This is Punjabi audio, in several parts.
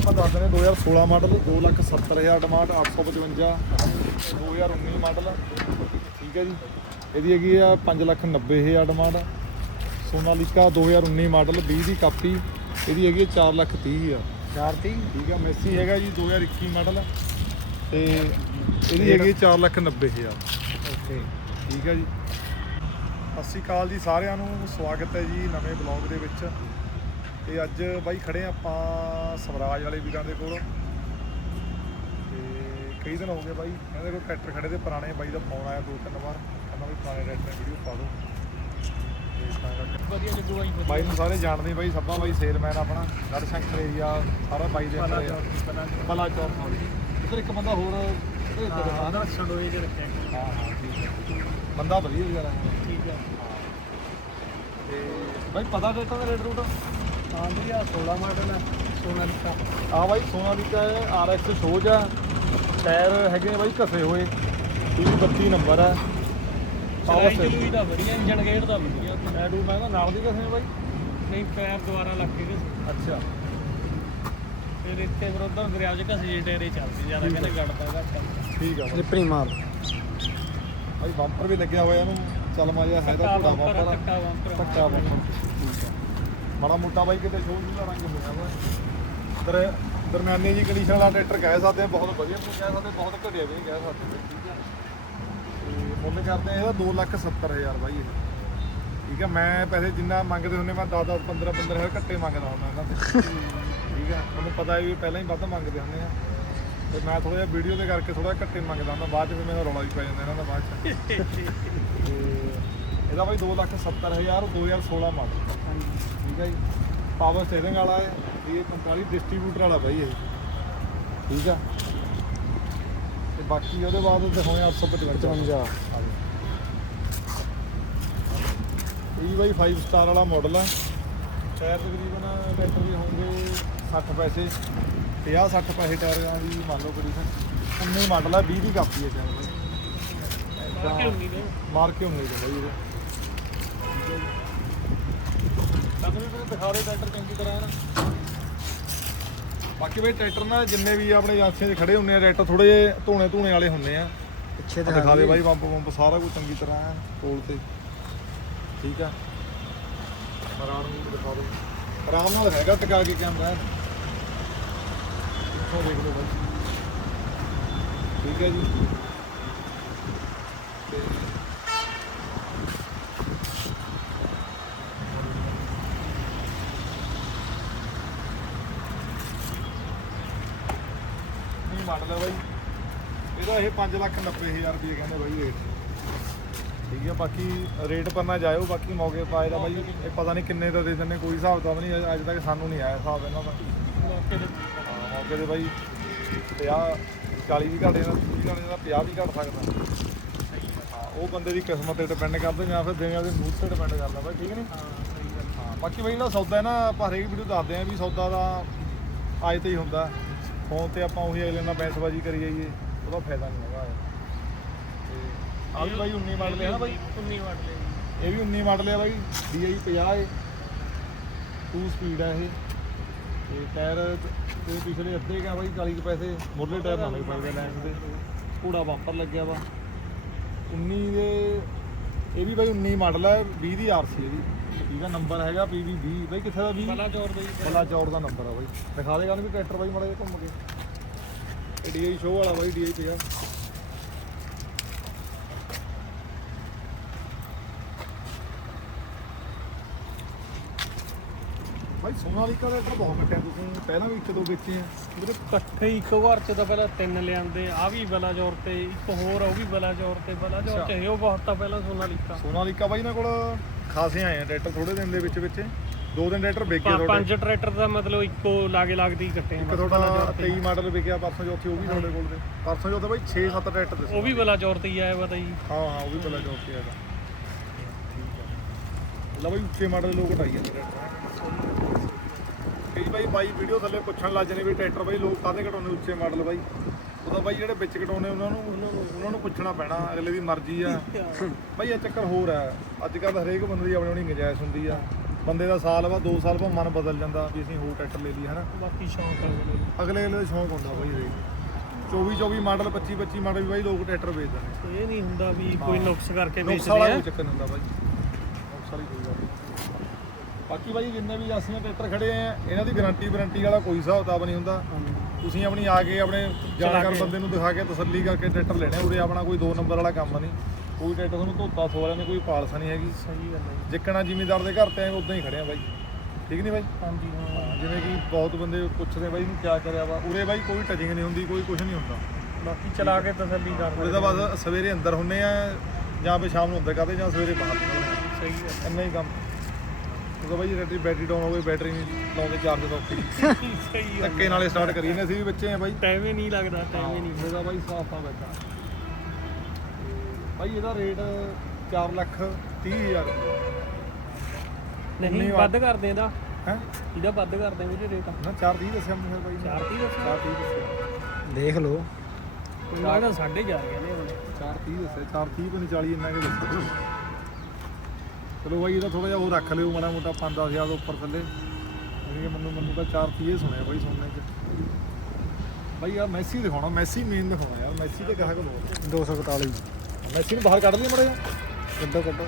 ਆਪਾਂ ਦੱਸ ਦਿੰਦੇ 2016 ਮਾਡਲ 270000 ਡਿਮਾਂਡ 855 2019 ਮਾਡਲ ਠੀਕ ਹੈ ਜੀ। ਇਹਦੀ ਹੈਗੀ ਆ 590000 ਡਿਮਾਂਡ ਸੋਨਾਲੀਕਾ 2019 ਮਾਡਲ 20 ਦੀ ਕਾਪੀ। ਇਹਦੀ ਹੈਗੀ ਆ 430000 430 ਠੀਕ ਆ ਮੈਸੀ ਹੈਗਾ ਜੀ 2021 ਮਾਡਲ ਤੇ ਇਹਦੀ ਹੈਗੀ 490000 ਓਕੇ। ਠੀਕ ਹੈ ਜੀ। ਸਤਿ ਸ਼੍ਰੀ ਅਕਾਲ ਜੀ ਸਾਰਿਆਂ ਨੂੰ। ਸਵਾਗਤ ਹੈ ਜੀ ਨਵੇਂ ਬਲੌਗ ਦੇ ਵਿੱਚ। ਤੇ ਅੱਜ ਬਾਈ ਖੜੇ ਹਾਂ ਆਪਾਂ ਸਵਰਾਜ ਵਾਲੇ ਵੀਰਾਂ ਦੇ ਕੋਲ। ਤੇ ਕਈ ਦਿਨ ਹੋ ਗਏ ਬਾਈ ਕਹਿੰਦੇ ਕੋਈ ਟਰੈਕਟਰ ਖੜੇ ਤੇ ਪੁਰਾਣੇ ਬਾਈ ਦਾ ਫੋਨ ਆਇਆ ਦੋ ਤਿੰਨ ਵਾਰ। ਕਹਿੰਦਾ ਵੀ ਪੁਰਾਣੇ ਟਰੈਕਟਰ ਵੀਡੀਓ ਪਾ ਦਿਓ। ਤੇ ਤਾਂ ਵਧੀਆ ਲੱਗੂ ਬਾਈ ਬਾਈ ਨੂੰ ਸਾਰੇ ਜਾਣਦੇ ਬਾਈ ਸੱਬਾ ਬਾਈ ਸੇਲਮੈਨ ਆਪਣਾ ਗੜ ਸ਼ੰਕਰ ਏਰੀਆ ਸਾਰਾ ਬਾਈ ਦੇ ਅੰਦਰ ਬਲਾ ਚੌਕ ਨਾਲ ਇੱਧਰ ਇੱਕ ਬੰਦਾ ਹੋਰ ਆ। ਨਾ ਸੰਡੋਏ ਚ ਰੱਖਿਆ ਹਾਂ ਹਾਂ ਠੀਕ ਹੈ ਬੰਦਾ ਵਧੀਆ ਵਿਚਾਰਾ ਹੈ ਠੀਕ ਆ। ਤੇ ਬਾਈ ਪਤਾ ਦਾ ਰੇਟ ਰੂਟ? ਹਾਂ ਜੀ ਆ 16 ਮਾਡਲ ਆ ਸੋਨਾ ਲਿਖਾ ਆ ਬਾਈ ਹੈ RX ਸੋਜ ਆ ਟਾਇਰ ਹੈਗੇ ਬਾਈ ਘਸੇ ਹੋਏ। 32 ਨੰਬਰ ਹੈ। ਚਲਾਈ ਚਲੂਈ ਦਾ ਵਧੀਆ ਇੰਜਨ ਗੇਟ ਦਾ ਵਧੀਆ। ਐਡੂ ਮੈਂ ਤਾਂ ਨਾਲ ਦੀ ਘਸੇ ਬਾਈ। ਨਹੀਂ ਪੈਰ ਦੁਆਰਾ ਲੱਗ ਕੇ ਘਸੇ। ਅੱਛਾ। ਫਿਰ ਇੱਥੇ ਫਿਰ ਉਧਰ ਦਰਿਆ ਚ ਘਸੇ ਜੇ ਚੱਲਦੇ ਜ਼ਿਆਦਾ ਕਹਿੰਦੇ ਗੜਦਾ ਘੱਟ ਠੀਕ ਆ ਬਾਈ। ਲਿਪਰੀ ਮਾਰ। ਬਾਈ ਬੰਪਰ ਵੀ ਲੱਗਿਆ ਹੋਇਆ ਇਹਨੂੰ। ਚੱਲ ਮਾਰਿਆ ਹੈ ਦਾ ਧੱਕਾ ਘੋੜਾ ਬੰਪਰ ਧੱਕਾ ਬੰਪਰ ਧੱਕਾ ਬੰਪਰ ਠੀਕ ਆ ਮਾੜਾ ਮੋਟਾ ਬਾਈ ਕਿਤੇ ਸ਼ੋਅ ਦਾ ਰੰਗ ਹੋਇਆ ਵਾ। ਦਰ ਦਰਮਿਆਨੀ ਜੀ ਕੰਡੀਸ਼ਨ ਵਾਲਾ ਟਰੈਕਟਰ ਕਹਿ ਸਕਦੇ ਬਹੁਤ ਵਧੀਆ ਵੀ ਕਹਿ ਸਕਦੇ ਬਹੁਤ ਘਟਿਆ ਵੀ ਕਹਿ ਸਕਦੇ ਠੀਕ ਹੈ ਤੇ ਮੁੱਲ ਕਰਦੇ ਆ ਇਹਦਾ 270000 ਬਾਈ ਇਹ। ਠੀਕ ਹੈ ਮੈਂ ਪੈਸੇ ਜਿੰਨਾ ਮੰਗਦੇ ਹੁੰਦੇ, ਮੈਂ 10 10 15 15000 ਘੱਟੇ ਮੰਗਦਾ ਹੁੰਦਾ ਇਹਨਾਂ ਤੇ। ਠੀਕ ਹੈ ਤੁਹਾਨੂੰ ਪਤਾ ਹੈ ਵੀ ਪਹਿਲਾਂ ਹੀ ਵੱਧ ਮੰਗਦੇ ਹੁੰਦੇ ਆ। ਤੇ ਮੈਂ ਥੋੜਾ ਜਿਹਾ ਵੀਡੀਓ ਦੇ ਕਰਕੇ ਥੋੜਾ ਘੱਟੇ ਮੰਗਦਾ ਹੁੰਦਾ, ਬਾਅਦ ਚ ਫਿਰ ਮੈਨੂੰ ਰੌਲਾ ਵੀ ਪੈ ਜਾਂਦਾ ਇਹਨਾਂ ਦਾ ਬਾਅਦ ਚ। ਤੇ ਇਹਦਾ ਬਾਈ 270000 2016 ਮਾਡਲ ਠੀਕ ਹੈ ਜੀ। ਪਾਵਰ ਸਟੀਅਰਿੰਗ ਵਾਲਾ ਹੈ ਇਹ 45 ਡਿਸਟ੍ਰੀਬਿਊਟਰ ਵਾਲਾ ਬਾਈ ਇਹ। ਠੀਕ ਆ? ਤੇ ਬਾਕੀ ਉਹਦੇ ਬਾਅਦ ਦਿਖਾਉਣੇ 855 ਇਹ ਵੀ ਬਾਈ 5 ਸਟਾਰ ਵਾਲਾ ਮਾਡਲ ਆ। ਟਾਇਰ ਤਕਰੀਬਨ ਟਰੈਕਟਰ ਦੇ ਹੋਣਗੇ 60 ਪੈਸੇ 50 60 ਪੈਸੇ ਟਾਇਰਾਂ ਦੀ ਮੰਨ ਲਓ ਕਰੀਬਨ 19 ਮਾਡਲ ਆ 20 ਦੀ ਕਾਪੀ ਹੈ ਟਾਇਰ। ਬਾਕੀ ਹੁੰਦੀ ਨੇ। ਮਾਰ ਕੇ ਹੁੰਦੇ ਨੇ ਬਾਈ ਇਹਦੇ ਤਾਂ ਵੀ ਮੈਨੂੰ ਦਿਖਾ ਦੇ ਟਰੈਕਟਰ ਚੰਗੀ ਤਰ੍ਹਾਂ ਨਾ। ਬਾਕੀ ਬਈ ਟਰੈਕਟਰ ਨਾ ਜਿੰਨੇ ਵੀ ਆਪਣੇ ਏਜੰਸੀਆਂ 'ਚ ਖੜੇ ਹੁੰਦੇ ਆ ਟਰੈਕਟਰ ਥੋੜੇ ਜਿਹੇ ਧੋਣੇ ਧੂਣੇ ਵਾਲੇ ਹੁੰਦੇ ਆ। ਪਿੱਛੇ ਆਹ ਦਿਖਾ ਦੇ ਬਾਈ ਪੰਪ ਪੰਪ ਸਾਰਾ ਕੁਝ ਚੰਗੀ ਤਰ੍ਹਾਂ ਹੈ ਕੋਲ ਤੇ। ਠੀਕ ਆ। ਮਰਾੜ ਨੂੰ ਵੀ ਦਿਖਾ ਦੇ ਆਰਾਮ ਨਾਲ ਹੈਗਾ ਟਿਕਾ ਕੇ ਕੈਮਰਾ ਇੱਥੋਂ ਦੇਖ ਲਓ ਬਾਈ। ਠੀਕ ਹੈ ਜੀ। ਤੇ ਨਹੀਂ ਮਾਡਲ ਹੈ ਬਾਈ ਇਹਦਾ ਇਹ 5 ਲੱਖ 90 ਹਜ਼ਾਰ ਰੁਪਏ ਕਹਿੰਦੇ ਬਾਈ ਰੇਟ ਠੀਕ ਹੈ ਬਾਕੀ ਰੇਟ ਪਰ ਨਾ ਜਾਇਓ ਬਾਕੀ ਮੌਕੇ ਪਾਏ ਦਾ ਬਾਈ ਇਹ ਪਤਾ ਨਹੀਂ ਕਿੰਨੇ ਦਾ ਦੇ ਦਿੰਦੇ ਕੋਈ ਹਿਸਾਬ ਤਾਂ ਨਹੀਂ ਅੱਜ ਤੱਕ ਸਾਨੂੰ ਨਹੀਂ ਆਇਆ ਹਿਸਾਬ ਇਹਨਾਂ ਦਾ। ਮੌਕੇ ਤੇ। ਹਾਂ, ਮੌਕੇ ਦੇ ਬਾਈ 50 40 ਵੀ ਘਾਟੇ ਦਾ 30 ਘਾਟੇ ਦਾ 50 ਵੀ ਘਟ ਸਕਦਾ। ਹਾਂ ਉਹ ਬੰਦੇ ਦੀ ਕਿਸਮਤ ਤੇ ਡਿਪੈਂਡ ਕਰਦਾ ਜਾਂ ਫਿਰ ਦੇਣਾ ਦੇ ਮੂਡ ਤੇ ਡਿਪੈਂਡ ਕਰਦਾ ਬਾਈ ਠੀਕ ਨਹੀਂ? ਹਾਂ ਬਾਕੀ ਬਾਈ ਜਿਹੜਾ ਸੌਦਾ ਹੈ ਨਾ ਆਪਾਂ ਹਰੇਕ ਵੀਡੀਓ ਦੱਸਦੇ ਆਂ ਵੀ ਸੌਦਾ ਦਾ ਅੱਜ ਤੇ ਹੀ ਹੁੰਦਾ। ਫੋਨ ਤੇ ਆਪਾਂ ਉਹੀ ਅਗਲੇ ਨਾਲ ਬੈਂਸਬਾਜ਼ੀ ਕਰੀ ਜਾਈਏ। ਉਹਦਾ ਫਾਇਦਾ ਨਹੀਂ ਹੈਗਾ ਤੇ ਆ ਵੀ ਬਾਈ 19 ਮਾਡਲ ਹੈ ਨਾ ਬਾਈ? 19 ਮਾਡਲ ਹੈ ਇਹ ਵੀ 19 ਮਾਡਲ ਹੈ ਬਾਈ। DI 50 ਹੈ। 2 ਸਪੀਡ ਹੈ ਇਹ। ਤੇ ਟਾਇਰ ਤੇ ਪਿਛਲੇ ਅੱਧੇ ਕਾ ਬਾਈ 40 ਕੁ ਪੈਸੇ। ਮੁਰਲੇ ਟਾਇਰ ਨਵੇਂ ਪਾਏ ਗਏ ਲੈਂਸ ਦੇ ਘੋੜਾ ਬੰਪਰ ਲੱਗਿਆ ਵਾ। 19 ਦੇ ਇਹ ਵੀ ਬਾਈ 19 ਮਾਡਲ ਹੈ। 20 ਦੀ ਆਰਸੀ ਇਹਦੀ ਠੀਕ ਆ ਨੰਬਰ ਹੈਗਾ PV 20 ਬਾਈ ਕਿੱਥੇ ਦਾ 20 ਬਲਾ ਚੌਰ ਦੇ ਜੀ। ਬਲਾ ਚੌੜ ਦਾ ਨੰਬਰ ਆ ਬਾਈ। ਦਿਖਾ ਦੇਗਾ ਵੀ ਟਰੈਕਟਰ ਬਾਈ ਮਾੜਾ ਜਿਹਾ ਘੁੰਮ ਕੇ। DI ਸ਼ੋਅ ਵਾਲਾ ਬਾਈ DI 50 ਬਾਈ ਸੋਨਾਲੀਕਾ ਦਾ ਟਰੈਕਟਰ ਬਹੁਤ ਕੱਟਿਆ ਤੁਸੀਂ ਪਹਿਲਾਂ ਵੀ ਇੱਕ ਦੋ ਵੇਚੇ ਆ। ਵੀਰੇ ਇਕੱਠੇ ਹੀ ਇੱਕੋ ਵਾਰ ਚ ਤਾਂ ਪਹਿਲਾਂ ਤਿੰਨ ਲਿਆਂਦੇ ਆ ਵੀ ਬਲਾ ਚੌਰ ਤੇ ਇੱਕ ਹੋਰ ਉਹ ਵੀ ਬਲਾ ਚੌਰ ਤੇ ਬਲਾ ਚੌਰ ਚ ਇਹ ਉਹ ਬਹੁਤ ਤਾਂ ਪਹਿਲਾਂ ਸੋਨਾ ਲਿੱਤਾ ਸੋਨਾਲੀਕਾ ਬਾਈ ਇਹਨਾਂ ਕੋਲ ਖਾਸੇ ਆਏ ਆ ਟਰੈਕਟਰ ਥੋੜੇ ਦਿਨ ਦੇ ਵਿੱਚ ਵਿੱਚ ਦੋ ਦਿਨ ਟਰੈਕਟਰ ਵੇਚੇ ਤੁਹਾਡੇ। ਪੰਜ ਟਰੈਕਟਰ ਦਾ ਮਤਲਬ ਇੱਕੋ ਲਾਗੇ ਲੱਗਦੀ ਕੱਟੇ ਆ ਇੱਕ ਬਸ। ਤੁਹਾਡਾ ਬਲਾ ਚੌਰ ਤੇ 23 ਮਾਡਲ ਵਿਕਿਆ ਪਰਸੋਂ ਚੌਥੇ ਉਹ ਵੀ ਤੁਹਾਡੇ ਕੋਲ ਦੇ। ਪਰਸੋਂ ਚੌਥੇ ਬਾਈ 6-7 ਟਰੈਕਟਰ ਦੇ ਉਹ ਵੀ ਬਲਾ ਚੌਰ ਤੇ ਹੀ ਆਇਆ ਪਤਾ ਜੀ ਹਾਂ ਹਾਂ ਉਹ ਵੀ ਪਹਿਲਾਂ ਜੋਬ ਤੇ ਹੈਗਾ ਠੀਕ ਆ। ਲਾ ਬਾਈ ਉੱਚੇ ਮਾਡਲ ਲੋਕ ਘਟਾਈ ਜਾਂਦੇ ਟਰੈਕਟਰ ਕਈ ਬਾਈ ਬਾਈ ਵੀਡੀਓ ਥੱਲੇ ਪੁੱਛਣ ਲੱਗ ਜਾਂਦੇ ਵੀ ਟਰੈਕਟਰ ਬਾਈ ਲੋਕ ਕਾਹਦੇ ਘਟਾਉਂਦੇ ਉੱਚੇ ਮਾਡਲ ਬਾਈ? ਉਹਦਾ ਬਾਈ ਜਿਹੜੇ ਵਿੱਚ ਘਟਾਉਂਦੇ ਉਹਨਾਂ ਨੂੰ ਉਹਨਾਂ ਨੂੰ ਉਹਨਾਂ ਨੂੰ ਪੁੱਛਣਾ ਪੈਣਾ ਅਗਲੇ ਦੀ ਮਰਜ਼ੀ ਆ। ਬਾਈ ਇਹ ਚੱਕਰ ਹੋਰ ਹੈ ਅੱਜ ਕੱਲ ਹਰੇਕ ਬੰਦੇ ਦੀ ਆਪਣੀ ਆਪਣੀ ਗੁੰਜਾਇਸ਼ ਹੁੰਦੀ ਆ। ਬੰਦੇ ਦਾ ਸਾਲ ਬਾਅਦ 2 ਸਾਲ ਬਾਅਦ ਮਨ ਬਦਲ ਜਾਂਦਾ ਵੀ ਅਸੀਂ ਹੋਰ ਟਰੈਕਟਰ ਲੈ ਲਈ ਹਨਾ ਬਾਕੀ ਸ਼ੌਂਕ ਅਗਲੇ ਨੂੰ। ਅਗਲੇ ਅਗਲੇ ਦਾ ਸ਼ੌਂਕ ਹੁੰਦਾ ਬਾਈ ਹਰੇਕ 24 24 ਮਾਡਲ 25 25 ਮਾਡਲ ਵੀ ਬਾਈ ਲੋਕ ਟਰੈਕਟਰ ਵੇਚਦੇ ਨੇ ਇਹ ਨਹੀਂ ਹੁੰਦਾ ਵੀ ਕੋਈ। ਨੁਕਸ ਕਰਕੇ ਨੁਕਸ ਵੇਚਦੇ ਵਾਲਾ ਆ ਕੋਈ ਚੱਕਰ ਨਹੀਂ ਹੁੰਦਾ ਬਾਈ ਨੁਕਸ ਵਾਲੀ ਕੋਈ ਗੱਲ ਨਹੀਂ ਬਾਕੀ ਬਾਈ ਜਿੰਨੇ ਵੀ ਅਸੀਂ ਟਰੈਕਟਰ ਖੜੇ ਆ ਇਹਨਾਂ ਦੀ ਗਾਰੰਟੀ ਵਾਰੰਟੀ ਵਾਲਾ ਕੋਈ ਹਿਸਾਬ ਕਿਤਾਬ ਨਹੀਂ ਹੁੰਦਾ। ਤੁਸੀਂ ਆਪਣੀ ਆ ਕੇ ਆਪਣੇ ਜਾਣਕਾਰ। ਬੰਦੇ ਨੂੰ ਦਿਖਾ ਕੇ ਤਸੱਲੀ ਕਰਕੇ ਟਰੈਕਟਰ ਲੈਣੇ ਉਰੇ ਆਪਣਾ ਕੋਈ 2 ਨੰਬਰ ਵਾਲਾ ਕੰਮ ਨਹੀਂ ਕੋਈ ਟਰੈਕਟਰ ਤੁਹਾਨੂੰ ਧੋਤਾ ਸੋਲਿਆਂ ਦੀ ਕੋਈ ਪਾਲਸ ਨਹੀਂ ਹੈਗੀ। ਸਹੀ ਗੱਲ ਹੈ ਜੀ। ਜਿੱਕਣਾ ਜ਼ਿਮੀਦਾਰ ਦੇ ਘਰ ਤੇ ਆਏ ਉਦਾਂ ਹੀ ਖੜੇ ਆ ਬਾਈ। ਠੀਕ ਨਹੀਂ ਬਾਈ? ਹਾਂਜੀ ਹਾਂ। ਜਿਵੇਂ ਕਿ ਬਹੁਤ ਬੰਦੇ ਪੁੱਛਦੇ ਬਾਈ ਨੂੰ ਕਿਆ ਕਰਿਆ ਵਾ? ਉਰੇ ਬਾਈ ਕੋਈ ਟਚਿੰਗ ਨਹੀਂ ਹੁੰਦੀ ਕੋਈ ਕੁਝ ਨਹੀਂ ਹੁੰਦਾ। ਬਾਕੀ ਚਲਾ ਕੇ ਤਸੱਲੀ ਕਰ ਉਰੇ ਤਾਂ ਬਸ ਸਵੇਰੇ ਅੰਦਰ ਹੁੰਨੇ ਆ ਜਾਂ ਫਿਰ ਸ਼ਾਮ ਨੂੰ ਅੰਦਰ ਕਰਦੇ ਜਾਂ ਸਵੇਰੇ ਬਾਹਰ ਨਿਕਲਦੇ ਆ। ਸਹੀ ਗੱਲ ਇੰਨਾ ਹੀ ਕੰਮ। ਉਹਦਾ ਬਾਈ ਰੈਡੀ ਬੈਟਰੀ ਡਾਊਨ ਹੋ ਗਈ ਬੈਟਰੀ ਨਹੀਂ ਲਾਉਂਦੇ ਚਾਰਜ ਤੋਂ ਸਹੀ ਗੱਲ ਧੱਕੇ ਨਾਲੇ ਸਟਾਰਟ ਕਰੀ ਨੇ ਅਸੀਂ ਵੀ ਬੱਚੇ ਆ ਬਾਈ। ਟਾਈਮ ਹੀ ਨਹੀਂ ਲੱਗਦਾ ਟਾਈਮ ਹੀ ਨਹੀਂ ਇਹਦਾ ਬਾਈ ਸਾਫ਼ ਆ ਬੈਠਾ ਬਾਈ ਇਹਦਾ ਰੇਟ 4 ਲੱਖ 30 ਹਜ਼ਾਰ ਨਹੀਂ ਉਨੀ ਵੱਧ ਕਰਦੇ ਇਹਦਾ। ਹੈ? ਇਹਦਾ ਵੱਧ ਕਰਦੇ ਵੀਰੇ ਰੇਟ। ਨਾ 4 30 ਦੱਸਿਆ ਮੈਨੂੰ ਫਿਰ ਬਾਈ ਨੇ। ਚਾਰ ਤੀਹ ਦੱਸਿਆ? ਚਾਰ 30 ਦੱਸਿਆ। ਦੇਖ ਲਓ। ਉਹਨਾਂ ਦਾ ਸਾਢੇ ਜਾ ਗਿਆ ਨੇ ਹੁਣ 4 30 ਦੱਸਿਆ 4 30 ਪਨੀ 40 ਇੰਨਾ ਕੇ ਦੱਸਿਆ। ਚਲੋ ਬਾਈ ਇਹਦਾ ਥੋੜਾ ਜਿਹਾ ਉਹ ਰੱਖ ਲਿਓ ਮਾੜਾ ਮੋਟਾ 5 ਹਜ਼ਾਰ ਤੋਂ ਉੱਪਰ ਥੱਲੇ। ਇਹ ਮੈਨੂੰ ਮੈਨੂੰ ਤਾਂ 4 30 ਸੁਣਿਆ ਬਾਈ ਸੁਣਨੇ ਚ। ਬਾਈ ਯਾਰ ਮੈਸੀ ਦਿਖਾਉਣਾ ਮੈਸੀ ਮੇਨ ਦਿਖਾਉਣਾ ਯਾਰ ਮੈਸੀ ਤੇ ਗਾਹਕ ਬਹੁਤ 241 ਮੈਸੀ ਨੂੰ ਬਾਹਰ ਕੱਢ ਲਈ ਮੜਾ ਕੱਢੋ ਕੱਢੋ।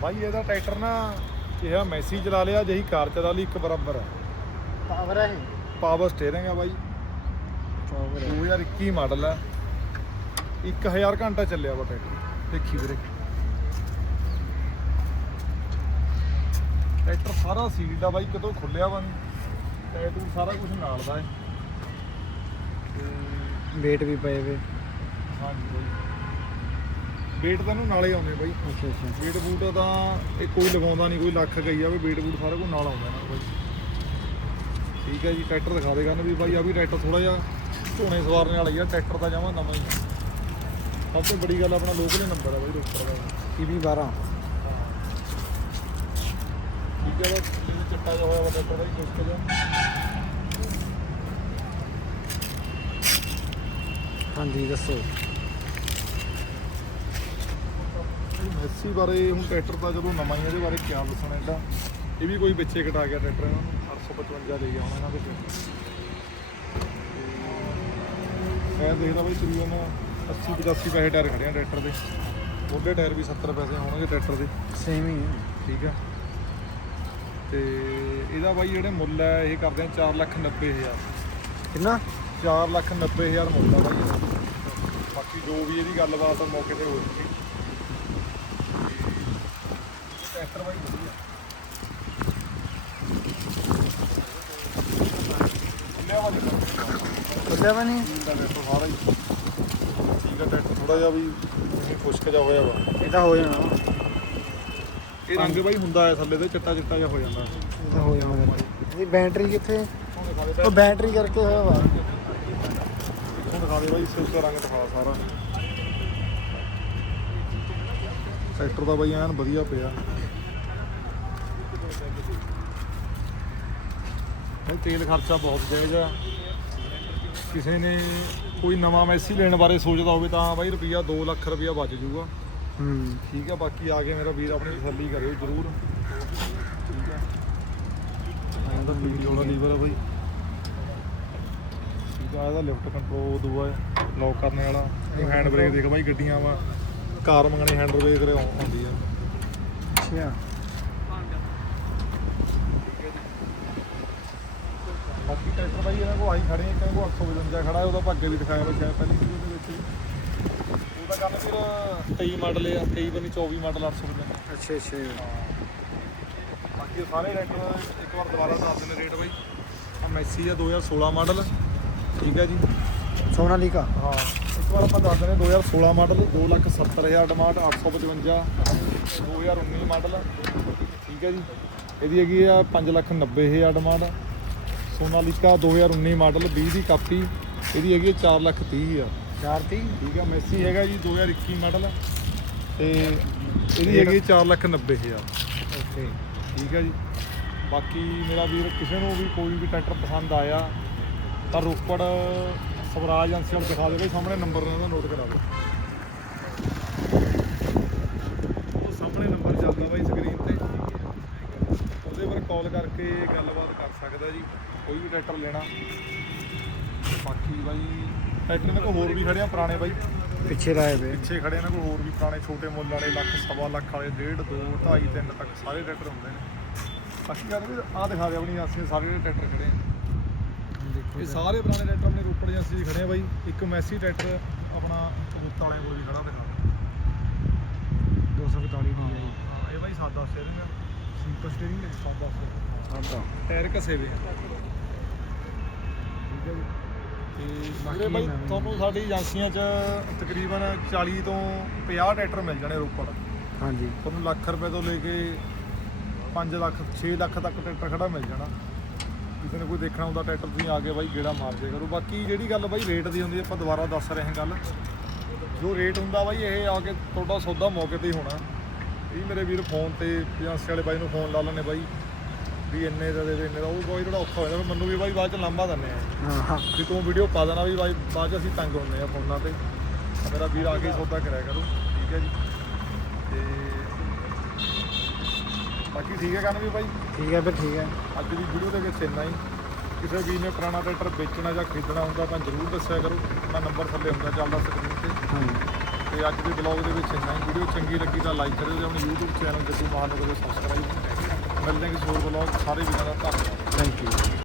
ਬਾਈ ਇਹਦਾ ਟਰੈਕਟਰ ਨਾ ਇਹ ਮੈਸੀ ਚਲਾ ਲਿਆ ਜਹੀ ਕਾਰ ਚਲਾ ਲਈ ਇੱਕ ਬਰਾਬਰ। ਹੈ ਪਾਵਰ ਹੈ ਪਾਵਰ ਸਟੀਅਰਿੰਗ ਹੈ ਬਾਈ। ਪਾਵਰ 2021 ਮਾਡਲ ਹੈ 1000 ਘੰਟਾ ਚੱਲਿਆ ਵਾ ਟਰੈਕਟਰ। ਦੇਖੀ ਵੀਰੇ। ਟਰੈਕਟਰ ਸਾਰਾ ਸੀਲਡ ਆ ਬਾਈ ਕਿਤੋਂ ਖੁੱਲਿਆ ਵਾ ਨਹੀਂ ਟਾਇਰ ਸਾਰਾ ਕੁਝ ਨਾਲ ਦਾ ਹੈ ਵੇਟ ਵੀ ਪਏ ਵੇ। ਹਾਂਜੀ ਬਾਈ। ਵੇਟ ਤਾਂ ਇਹਨੂੰ ਨਾਲੇ ਆਉਂਦੇ ਬਾਈ। ਅੱਛਾ ਅੱਛਾ। ਵੇਟ ਬੂਟ ਤਾਂ ਇਹ ਕੋਈ ਲਗਾਉਂਦਾ ਨਹੀਂ ਕੋਈ ਲੱਖ ਗਈ ਜਾਵੇ ਵੇਟ ਬੂਟ ਸਾਰਾ ਕੁਝ ਨਾਲ ਆਉਂਦਾ ਨਾ ਬਾਈ। ਠੀਕ ਹੈ ਜੀ ਟਰੈਕਟਰ ਦਿਖਾ ਦੇ ਕਰਨ ਵੀ ਬਾਈ ਆ ਵੀ ਟਰੈਕਟਰ ਥੋੜਾ ਜਿਹਾ ਝੋਨੇ ਸਵਾਰਨੇ ਵਾਲਾ ਹੀ ਆ ਟਰੈਕਟਰ ਤਾਂ ਜਮਾ ਨਵਾਂ ਹੀ। ਆ। ਸਭ ਤੋਂ ਬੜੀ ਗੱਲ ਆਪਣਾ ਲੋਕਲ ਨੰਬਰ ਆ ਬਾਈ ਰੋਪੜ ਦਾ। ਪੀਬੀ 12 ਠੀਕ ਹੈ ਬਸ ਜਿਵੇਂ ਚੱਟਾ ਜਿਹਾ ਹੋਇਆ ਵਾ ਟਰੈਕਟਰ ਬਾਈ ਮੁਸ਼ਕਿਲ ਜਿਹਾ ਹਾਂਜੀ ਦੱਸੋ। ਮੈਸੀ ਬਾਰੇ ਹੁਣ ਟਰੈਕਟਰ ਤਾਂ ਜਦੋਂ ਨਵਾਂ ਹੀ ਆ, ਇਹਦੇ ਬਾਰੇ ਕੀ ਦੱਸਣਾ ਐਡਾ ਇਹ ਵੀ ਕੋਈ ਵਿੱਚੇ ਕਟਾ ਗਿਆ ਟਰੈਕਟਰ ਇਹਨਾਂ ਨੂੰ 855 ਲੈ ਗਿਆ ਹੁਣ ਇਹਨਾਂ ਦੇ ਮੈਂ ਦੇਖਦਾ ਬਾਈ ਤਕਰੀਬਨ 80 85 ਪੈਸੇ ਟਾਇਰ ਖੜੇ ਆ ਟਰੈਕਟਰ ਦੇ। ਮੋਢੇ ਟਾਇਰ ਵੀ 70 ਪੈਸੇ ਹੋਣਗੇ ਟਰੈਕਟਰ ਦੇ। ਸੇਮ ਹੀ ਹੈ ਠੀਕ ਆ। ਤੇ ਇਹਦਾ ਬਾਈ ਜਿਹੜੇ ਮੁੱਲ ਹੈ ਇਹ ਕਰਦੇ ਆ 4 ਲੱਖ 90 ਹਜ਼ਾਰ। ਕਿੰਨਾ? 4 ਲੱਖ 90 ਹਜ਼ਾਰ ਮੁੱਲ ਆ ਬਾਈ ਇਹਦਾ। ਬਾਕੀ ਜੋ ਵੀ ਇਹਦੀ ਗੱਲਬਾਤ ਆ ਮੌਕੇ ਤੇ ਹੋ ਜੂਗੀ। ਟਰੈਕਟਰ ਬਾਈ ਵਧੀਆ ਲਿਆ ਵਾਲੀ ਪਤਾ ਵਾ ਨਹੀਂ ਦਾ ਟਰੈਕਟਰ ਸਾਰਾ ਹੀ ਠੀਕ ਆ ਟਰੈਕਟਰ ਥੋੜਾ ਜਿਹਾ ਵੀ ਜਿਵੇਂ ਖੁਸ਼ਕ ਜਾ ਹੋਇਆ ਵਾ। ਇਹ ਤਾਂ ਹੋ ਜਾਣਾ ਇਹ ਰੰਗ ਬਾਈ ਹੁੰਦਾ ਹੈ ਥੱਲੇ ਤੇ ਚਿੱਟਾ ਚਿੱਟਾ ਜਿਹਾ ਹੋ ਜਾਂਦਾ। ਇਹ ਤਾਂ ਹੋ ਜਾਣਾ ਇਹਦੀ ਬੈਟਰੀ ਕਿੱਥੇ? ਉਹ ਬੈਟਰੀ ਕਰਕੇ ਹੋਇਆ ਵਾ। ਹੁਣ ਦਿਖਾ ਦੇ ਬਾਈ ਸਿਰ ਰੰਗ ਦਿਖਾ ਸਾਰਾ। ਟਰੈਕਟਰ ਦਾ ਬਾਈ ਐਨ ਵਧੀਆ ਪਿਆ। ਇਹ ਤੇਲ ਖਰਚਾ ਬਹੁਤ ਜਾਇਜ਼ ਆ। ਕਿਸੇ ਨੇ ਕੋਈ ਨਵਾਂ ਮੈਸੀ ਲੈਣ ਬਾਰੇ ਸੋਚਦਾ ਹੋਵੇ ਤਾਂ ਬਾਈ ਰੁਪਈਆ 2 ਲੱਖ ਰੁਪਈਆ ਬਚ ਜਾਊਗਾ ਹੂੰ। ਠੀਕ ਆ ਬਾਕੀ ਆ ਕੇ ਮੇਰਾ ਵੀਰ ਆਪਣੀ ਤਸੱਲੀ ਕਰਿਓ ਜਰੂਰ। ਠੀਕ ਆ। ਆਹ ਦਾ ਪੀਲੀ ਵਾਲਾ ਲੀਵਰ ਆ ਬਾਈ। ਠੀਕ ਆ ਇਹਦਾ ਲਿਫਟ ਕੰਟਰੋਲ ਦੂਆ ਲੌਕ ਕਰਨੇ ਵਾਲਾ। ਇਹ ਹੈਂਡ ਬ੍ਰੇਕ ਦੇਖ ਬਾਈ ਗੱਡੀਆਂ ਵਾ। ਕਾਰ ਮੰਗਣੀ ਹੈਂਡ ਬ੍ਰੇਕ ਰੇ ਆਉਂਦੀ ਆ। ਅੱਛਾ ਬਾਕੀ ਟਰੈਕਟਰ ਬਾਈ ਇਹਨਾਂ ਕੋਲ ਆਈ ਖੜੇ ਆ ਕਹਿੰਦੇ 855 ਖੜਾ ਹੈ ਉਹਦਾ ਭਾਗੇ ਵੀ ਦਿਖਾਇਆ ਸ਼ਾਇਦ ਪਹਿਲੀ ਵੀਡੀਓ ਦੇ ਵਿੱਚ। ਉਹਦਾ ਕੰਮ ਫਿਰ 23 ਮਾਡਲ ਆ 23 ਬਣੀ 24 ਮਾਡਲ 855 ਅੱਛਾ ਅੱਛਾ। ਬਾਕੀ ਇਹ ਸਾਰੇ ਟਰੈਕਟਰ ਇੱਕ ਵਾਰ ਦੁਬਾਰਾ ਦੱਸ ਦਿੰਦੇ ਰੇਟ ਬਾਈ। ਆ ਮੈਸੀ ਆ 2016 ਮਾਡਲ ਠੀਕ ਹੈ ਜੀ। ਸੋਨਾਲੀਕਾ ਹਾਂ। ਇੱਕ ਵਾਰ ਆਪਾਂ ਦੱਸ ਦਿੰਦੇ 2016 ਮਾਡਲ 270000 ਡਿਮਾਂਡ 855 2019 ਮਾਡਲ ਠੀਕ ਹੈ ਜੀ। ਇਹਦੀ ਹੈਗੀ ਆ 590000 ਡਿਮਾਂਡ ਸੋਨਾਲੀਕਾ 2019 ਮਾਡਲ 20 ਦੀ ਕਾਪੀ ਇਹਦੀ ਹੈਗੀ ਆ 430000 430 ਠੀਕ ਆ ਮੈਸੀ ਹੈਗਾ ਜੀ 2021 ਮਾਡਲ। ਤੇ ਇਹਦੀ ਹੈਗੀ 490000 ਓਕੇ। ਠੀਕ ਹੈ ਜੀ। ਬਾਕੀ ਮੇਰਾ ਵੀਰ ਕਿਸੇ ਨੂੰ ਵੀ ਕੋਈ ਵੀ ਟਰੈਕਟਰ ਪਸੰਦ ਆਇਆ ਤਾਂ ਰੋਪੜ ਸਵਰਾਜ ਏਜੰਸੀ ਵਾਲ ਦਿਖਾ ਦੇਵੇ ਸਾਹਮਣੇ ਨੰਬਰ ਉਹਨਾਂ ਦਾ ਨੋਟ ਕਰਾ ਲਓ ਉਹ ਸਾਹਮਣੇ ਨੰਬਰ ਚੱਲਦਾ ਬਾਈ ਸਕਰੀਨ ਤੇ ਉਹਦੇ ਪਰ ਕਾਲ ਕਰਕੇ ਗੱਲਬਾਤ ਕਰ ਸਕਦਾ ਜੀ ਕੋਈ ਵੀ ਟਰੈਕਟਰ ਲੈਣਾ। ਬਾਕੀ ਬਾਈ ਟਰੈਕਟਰ ਇਹਨਾਂ ਕੋਲ ਹੋਰ ਵੀ ਖੜੇ ਆ ਪੁਰਾਣੇ ਬਾਈ। ਪਿੱਛੇ ਲਾਏ ਵੇ ਪਿੱਛੇ ਖੜੇ ਇਹਨਾਂ ਕੋਲ ਹੋਰ ਵੀ ਪੁਰਾਣੇ ਛੋਟੇ ਮੁੱਲ ਵਾਲੇ ਲੱਖ ਸਵਾ ਲੱਖ ਵਾਲੇ ਡੇਢ ਦੋ ਢਾਈ ਤਿੰਨ ਤੱਕ ਸਾਰੇ ਟਰੈਕਟਰ ਹੁੰਦੇ ਨੇ। ਬਾਕੀ ਗੱਲ ਵੀ ਆਹ ਦਿਖਾ ਦੇ ਆਪਣੀ ਅਸੀਂ ਸਾਰੇ ਟਰੈਕਟਰ ਖੜੇ ਆ। ਦੇਖੋ ਇਹ ਸਾਰੇ ਪੁਰਾਣੇ ਟਰੈਕਟਰ ਆਪਣੇ ਰੋਪੜ ਏਜੰਸੀ ਖੜੇ ਆ ਬਾਈ। ਇੱਕ ਮੈਸੀ ਟਰੈਕਟਰ ਆਪਣਾ ਕਬੂਤਰ ਵਾਲਿਆਂ ਕੋਲ ਵੀ ਖੜਾ ਦਿਖਾ 241 ਦੀ ਹਾਂ, ਇਹ ਬਾਈ ਸਾਦਾ ਸਟੀਅਰਿੰਗ ਆ। ਸਿੰਪਲ ਸਟੀਅਰਿੰਗ ਹੈ ਸਾਦਾ steering। ਸਾਦਾ ਟਾਇਰ ਘਸੇ ਵੇ ਆ। ਠੀਕ ਹੈ ਜੀ। ਤੇ ਵੀਰੇ ਬਾਈ ਨਵੇਂ- ਤੁਹਾਨੂੰ ਸਾਡੀ ਏਜੰਸੀਆਂ 'ਚ ਤਕਰੀਬਨ 40 ਤੋਂ 50 ਟਰੈਕਟਰ ਮਿਲ ਜਾਣੇ ਰੋਪੜ। ਹਾਂਜੀ। ਤੁਹਾਨੂੰ ਲੱਖ ਰੁਪਏ ਤੋਂ ਲੈ ਕੇ 5 ਲੱਖ 6 ਲੱਖ ਤੱਕ ਟਰੈਕਟਰ ਖੜਾ ਮਿਲ ਜਾਣਾ। ਕਿਸੇ ਨੇ ਕੋਈ ਦੇਖਣਾ ਹੁੰਦਾ ਟਰੈਕਟਰ ਤੁਸੀਂ ਆ ਕੇ ਬਾਈ ਗੇੜਾ ਮਾਰ ਕਰੋ। ਬਾਕੀ ਜਿਹੜੀ ਗੱਲ ਬਾਈ ਰੇਟ ਦੀ ਹੁੰਦੀ ਆਪਾਂ ਦੁਬਾਰਾ ਦੱਸ ਰਹੇ ਹਾਂ ਗੱਲ। ਜੋ ਰੇਟ ਹੁੰਦਾ ਬਾਈ ਇਹ ਆ ਕੇ ਤੁਹਾਡਾ ਸੌਦਾ ਮੌਕੇ ਤੇ ਹੀ ਹੋਣਾ। ਇਹ ਮੇਰੇ ਵੀਰ ਫੋਨ ਤੇ ਏਜੰਸੀ ਵਾਲੇ ਬਾਈ ਨੂੰ ਫੋਨ ਲਾ ਲੈਣੇ ਬਾਈ। ਵੀ ਇੰਨੇ ਦਾ ਦੇ ਦੇ ਇੰਨੇ ਦਾ। ਉਹ ਬਾਈ ਥੋੜਾ ਔਖਾ ਹੋ ਜਾਂਦਾ ਮੈਨੂੰ ਵੀ ਬਾਈ ਬਾਅਦ ਚ ਲਾਂਭਾ ਦਿੰਦੇ ਆ। ਹਾਂ। ਹਾਂ ਵੀ ਤੂੰ ਵੀਡੀਓ ਪਾ ਦੇਣਾ ਵੀ ਬਾਈ ਬਾਅਦ ਚ ਅਸੀਂ ਤੰਗ ਹੁੰਦੇ ਆ ਫੋਨਾਂ ਤੇ। ਮੇਰਾ ਵੀਰ ਆ ਕੇ ਹੀ ਸੌਦਾ ਕਰਿਆ ਕਰੋ। ਠੀਕ ਹੈ ਜੀ। ਤੇ ਬਾਕੀ ਠੀਕ ਹੈ ਕਰਨ ਵੀ ਬਾਈ? ਠੀਕ ਹੈ ਫਿਰ ਠੀਕ ਹੈ। ਅੱਜ ਦੀ ਵੀਡੀਓ ਦੇ ਵਿੱਚ ਇੰਨਾ ਹੀ। ਕਿਸੇ ਵੀਰ ਨੇ ਪੁਰਾਣਾ ਟਰੈਕਟਰ ਵੇਚਣਾ ਜਾਂ ਖਰੀਦਣਾ ਹੁੰਦਾ ਤਾਂ ਜ਼ਰੂਰ ਦੱਸਿਆ ਕਰੋ। ਆਪਣਾ ਨੰਬਰ ਥੱਲੇ ਹੁੰਦਾ ਚੱਲਦਾ ਸਕਰੀਨ ਤੇ। ਹਾਂਜੀ। ਤੇ ਅੱਜ ਦੇ ਬਲੌਗ ਦੇ ਵਿੱਚ ਇੰਨਾ ਹੀ। ਵੀਡੀਓ ਚੰਗੀ ਲੱਗੀ ਤਾਂ ਲਾਈਕ ਕਰਿਓ ਤੇ ਆਪਣੇ YouTube ਚੈਨਲ ਜੱਗੂ ਮਹਾਨਗਰ ਦੇ ਸਬਸਕ੍ਰਾਈਬ ਮਿਲਦੇ ਹਾਂ ਕਿਸੇ ਹੋਰ ਬਲੌਗ ਸਾਰੇ ਵੀਰਾਂ ਦਾ ਧੰਨਵਾਦ। Thank you